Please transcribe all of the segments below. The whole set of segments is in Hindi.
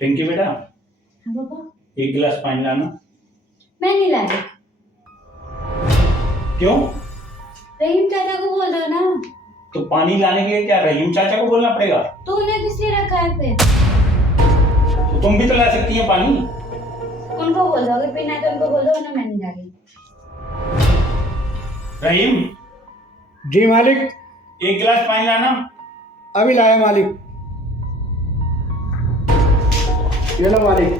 पिंकी बेटा, हाँ पापा। एक गिलास पानी लाना। मैं नहीं लाई। क्यों? रहीम चाचा को बोल दो ना। तो पानी लाने के लिए क्या रहीम चाचा को बोलना पड़ेगा? तो उन्हें किस लिए रखा है फिर? तो तुम भी तो ला सकती है पानी। उनको बोल दो, अगर पीना है तो उनको बोल दो, वरना मैं नहीं ला रही। रहीम, जी मालिक। एक गिलास पानी लाना। अभी लाया मालिक। ये लो मालिक।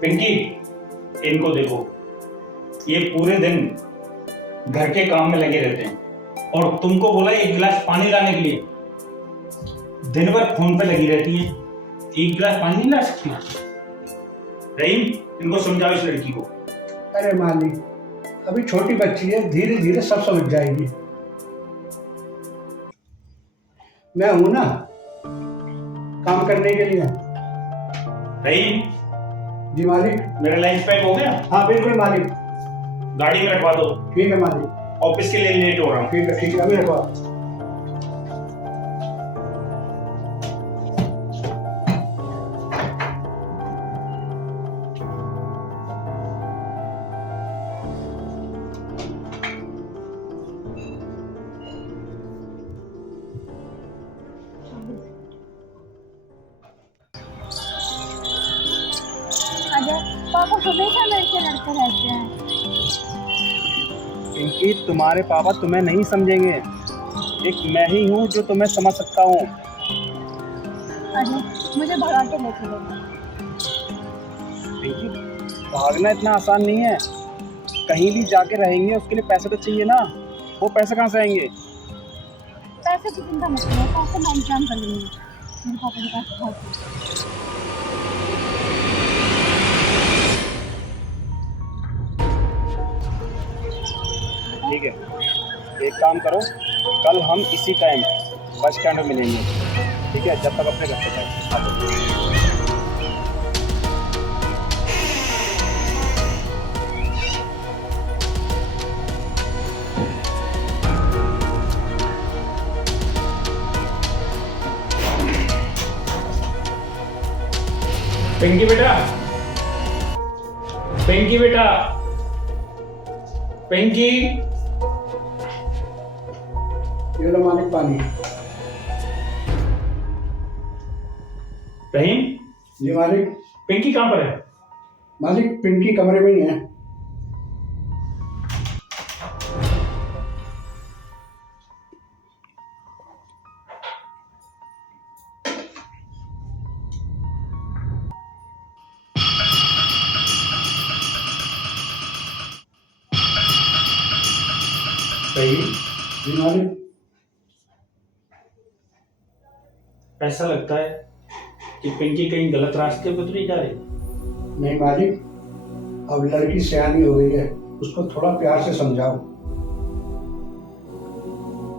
पिंकी, इनको देखो, ये पूरे दिन घर के काम में लगे रहते हैं और तुमको बोला एक गिलास पानी लाने के लिए। दिन भर फोन पे लगी रहती हैं, एक गिलास पानी नहीं ला सकती? रहीम, इनको समझाओ इस लड़की को। अरे मालिक, अभी छोटी बच्ची है, धीरे धीरे सब समझ जाएगी। मैं हूं ना काम करने के लिए। रहीम, जी मालिक। मेरा लंच पैक हो गया? हाँ बिल्कुल मालिक। गाड़ी में रखवा दो, ठीक है मालिक। ऑफिस के लिए लेट हो रहा हूँ। ठीक है अभी रखवा। पापा हमेशा मेरे से लड़ते रहते हैं। पिंकी, तुम्हारे पापा तुम्हें नहीं समझेंगे। एक मैं ही हूँ जो तुम्हें समझ सकता हूँ। अरे मुझे भगा के लेके गए। पिंकी, भागना इतना आसान नहीं है। कहीं भी जाके रहेंगे उसके लिए पैसे तो चाहिए ना। वो पैसे कहाँ से आएंगे? पैसे की चिंता मत करो, पैसे मैं इंतजाम कर लूंगी। मेरे पापा के पास बहुत है। ठीक है, एक काम करो, कल हम इसी टाइम बस स्टैंड में मिलेंगे। ठीक है, जब तक अपने घर पे जाए। पिंकी बेटा, पिंकी बेटा, पिंकी। ये लो मालिक पानी। रहीम, जी मालिक। पिंकी कहाँ पर है? मालिक पिंकी कमरे में ही है। रहीम, जी मालिक। ऐसा लगता है कि पिंकी कहीं गलत रास्ते पर तो नहीं जा रही। नहीं मालिक, अब लड़की सयानी हो गई है, उसको थोड़ा प्यार से समझाओ।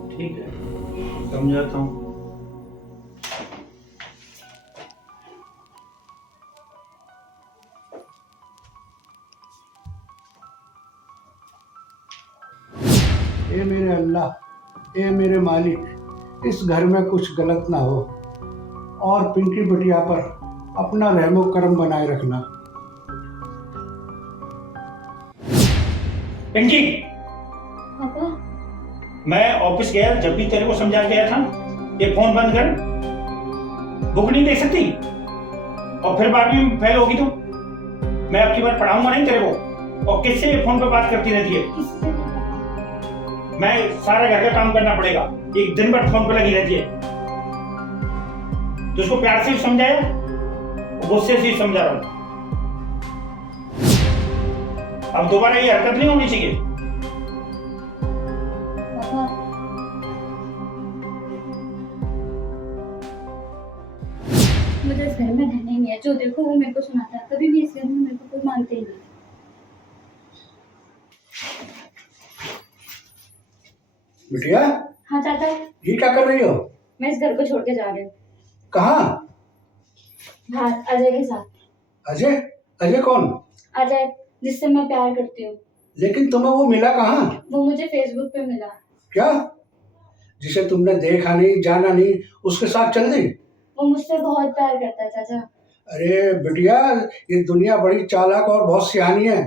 ठीक है, समझाता हूँ। ए मेरे अल्लाह, ए मेरे मालिक, इस घर में कुछ गलत ना हो और पिंकी बिटिया पर अपना रहमो करम बनाए रखना। पिंकी, पापा मैं ऑफिस गया, जब भी तेरे को समझा के आया था, ये फोन बंद कर, बुक नहीं दे सकती और फिर बाद में फेल होगी तो मैं अब की बार पढ़ाऊंगा नहीं तेरे को। और किससे ये फोन पे बात करती रहती है? किससे? मैं सारा घर का काम करना पड़ेगा, एक दिन भर फोन पे लगी रहती है। तो उसको प्यार से समझाया, गुस्से से समझा रहा हूं। अब दोबारा ये हरकत नहीं होनी चाहिए। पापा मुझे इस घर में रहना ही नहीं है। जो देखो वो मेरे को सुनाता है। कभी भी इस घर में मेरे को कोई मानते ही नहीं। बिटिया, हाँ चाचा, ये क्या कर रही हो? मैं इस घर को छोड़ के जा रही हूँ। कहाँ? बाहर अजय के साथ। अजय? अजय कौन? अजय जिससे मैं प्यार करती हूँ। लेकिन तुम्हें वो मिला कहाँ? वो मुझे फेसबुक पे मिला। क्या? जिसे तुमने देखा नहीं जाना नहीं उसके साथ चल दी। वो मुझसे बहुत प्यार करता है चाचा। अरे बिटिया, ये दुनिया बड़ी चालाक और बहुत सियानी है,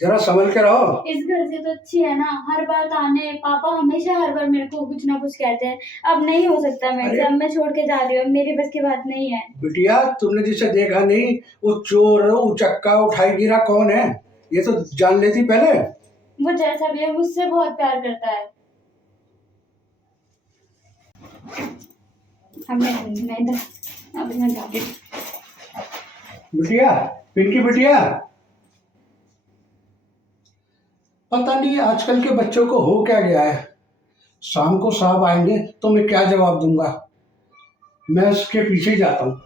जरा संभल के रहो। इस घर से तो अच्छी है ना, हर बार ताने, पापा हमेशा हर बार मेरे को कुछ ना कुछ कहते हैं। अब नहीं हो सकता मेरे से, अब मैं छोड़ के जा रही हूँ, मेरी बस की बात नहीं है। बिटिया, तुमने जिसे देखा नहीं वो चोर उचक्का उठाई गिरा कौन है, ये तो जान लेती पहले। वो जैसा भी है मुझसे बहुत प्यार करता है। अब मैं इधर, अब मैं जाती हूँ। बिटिया, पिंकी बिटिया, पता नहीं आजकल के बच्चों को हो क्या गया है। शाम को साहब आएंगे तो मैं क्या जवाब दूंगा। मैं उसके पीछे ही जाता हूँ।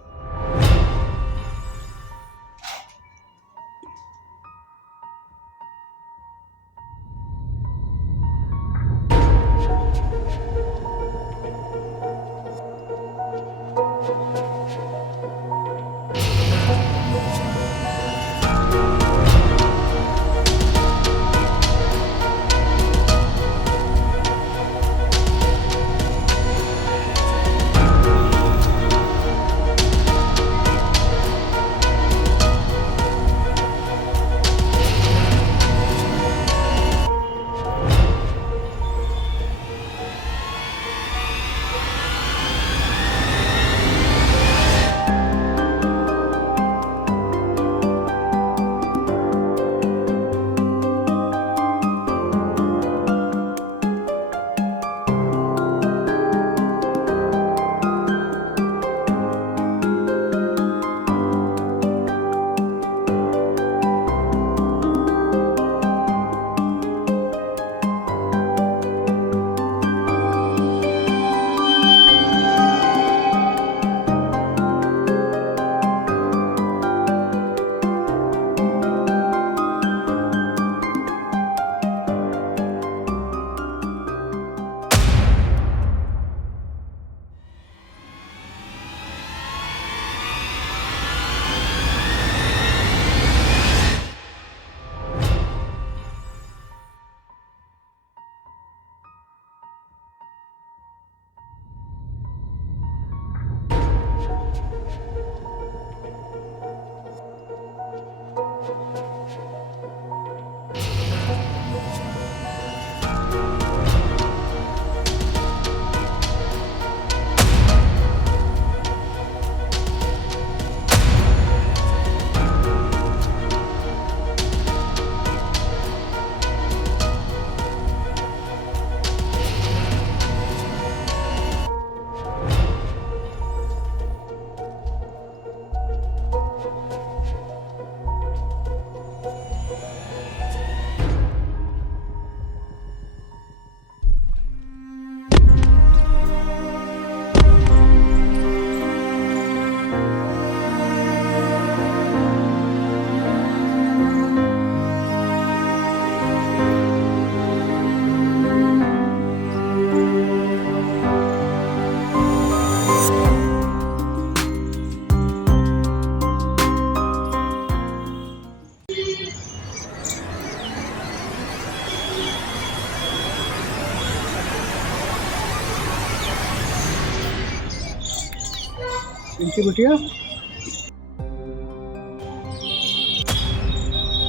पिंकी बिटिया,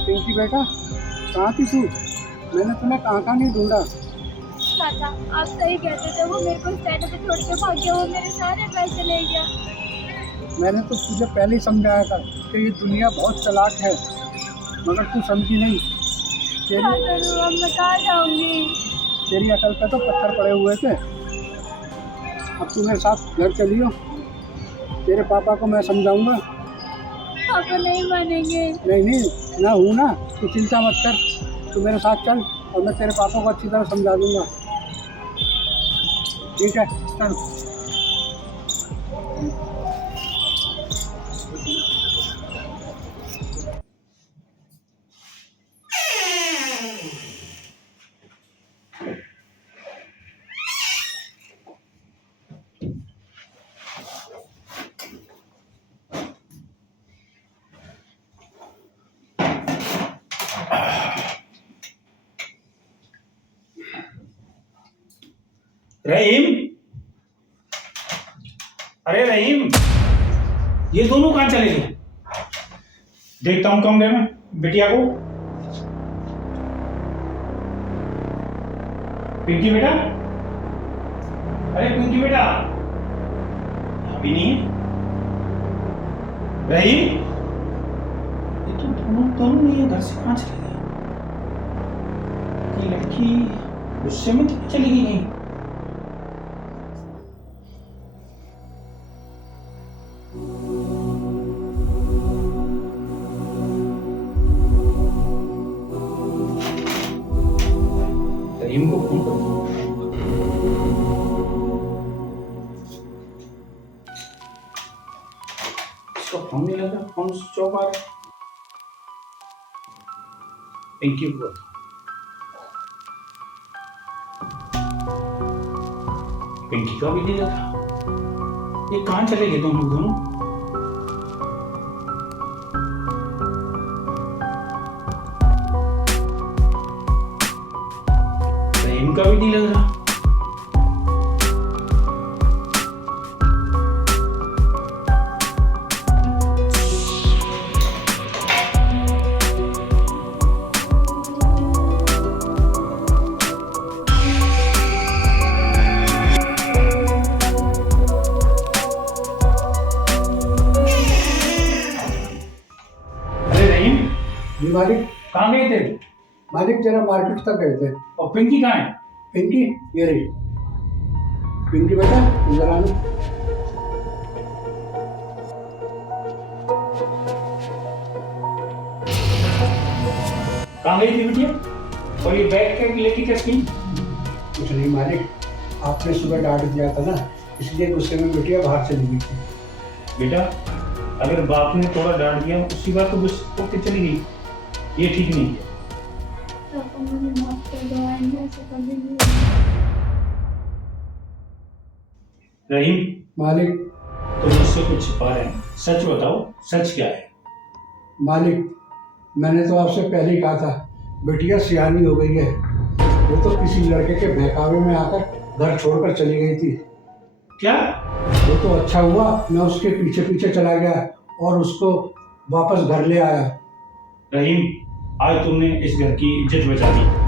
पिंकी बेटा, कहाँ थी तू? मैंने तुम्हें कहाँ नहीं ढूंढा। चाचा आप सही कहते थे, वो मेरे को स्टैंड पे छोड़ के भाग गया, वो मेरे सारे पैसे ले गया। मैंने तो तुझे पहले ही समझाया था कि ये दुनिया बहुत चालाक है, मगर तू समझी नहीं। क्या करूँ अब, मैं कहाँ जाऊँगी? तेरी अकल पे तो पत्थर पड़े हुए थे। अब तू मेरे साथ घर चलियो, तेरे पापा को मैं समझाऊंगा। पापा नहीं मानेंगे। नहीं, मैं हूँ ना, तू चिंता मत कर, तू मेरे साथ चल और मैं तेरे पापा को अच्छी तरह समझा दूंगा। ठीक है, चल। रहीम, अरे रहीम, ये दोनों कहाँ चले गए? देखता हूँ कमरे में बिटिया को। पिंकी बेटा, अरे पिंकी बेटा, अभी नहीं है। रहीम, ये तो दोनों नहीं है, घर से कहाँ चले गए? ये लड़की गुस्से में तो चली गई नहीं? रहीम को फोन करो। इसका फोन नहीं लग रहा, फोन स्विच ऑफ आ रहा है। पिंकी को पिंकी का भी नहीं लग रहा। ये कहाँ चले गए दोनों? रहीम का भी नहीं लग रहा। अरे रहीम, जी मालिक। कहाँ गए थे? मालिक जरा मार्केट तक गए थे। और पिंकी कहाँ है? पिंकी, ये रही। पिंकी बेटा, इधर आना। कहाँ गई थी बिटिया? और ये बैग के लेके क्या की? कुछ नहीं मालिक, आपने सुबह डांट दिया था ना, इसलिए गुस्से में बिटिया बाहर चली गई थी। बेटा, अगर बाप ने थोड़ा डांट दिया उसी बात को गुस्से होकर चली गई, ये ठीक नहीं है। पापा मुझे माफ कर दो, आइंदा ऐसा कभी नहीं होगा। रहीम, मालिक। तुम मुझसे कुछ छिपा रहे हैं, सच बताओ, सच क्या है? मालिक, मैंने तो आपसे पहले ही कहा था, बिटिया सियानी हो गई है। वो तो किसी लड़के के बहकावे में आकर घर छोड़कर चली गई थी। क्या? वो तो अच्छा हुआ मैं उसके पीछे पीछे चला गया और उसको वापस घर ले आया। रहीम, आज तुमने इस घर की इज्जत बचा दी।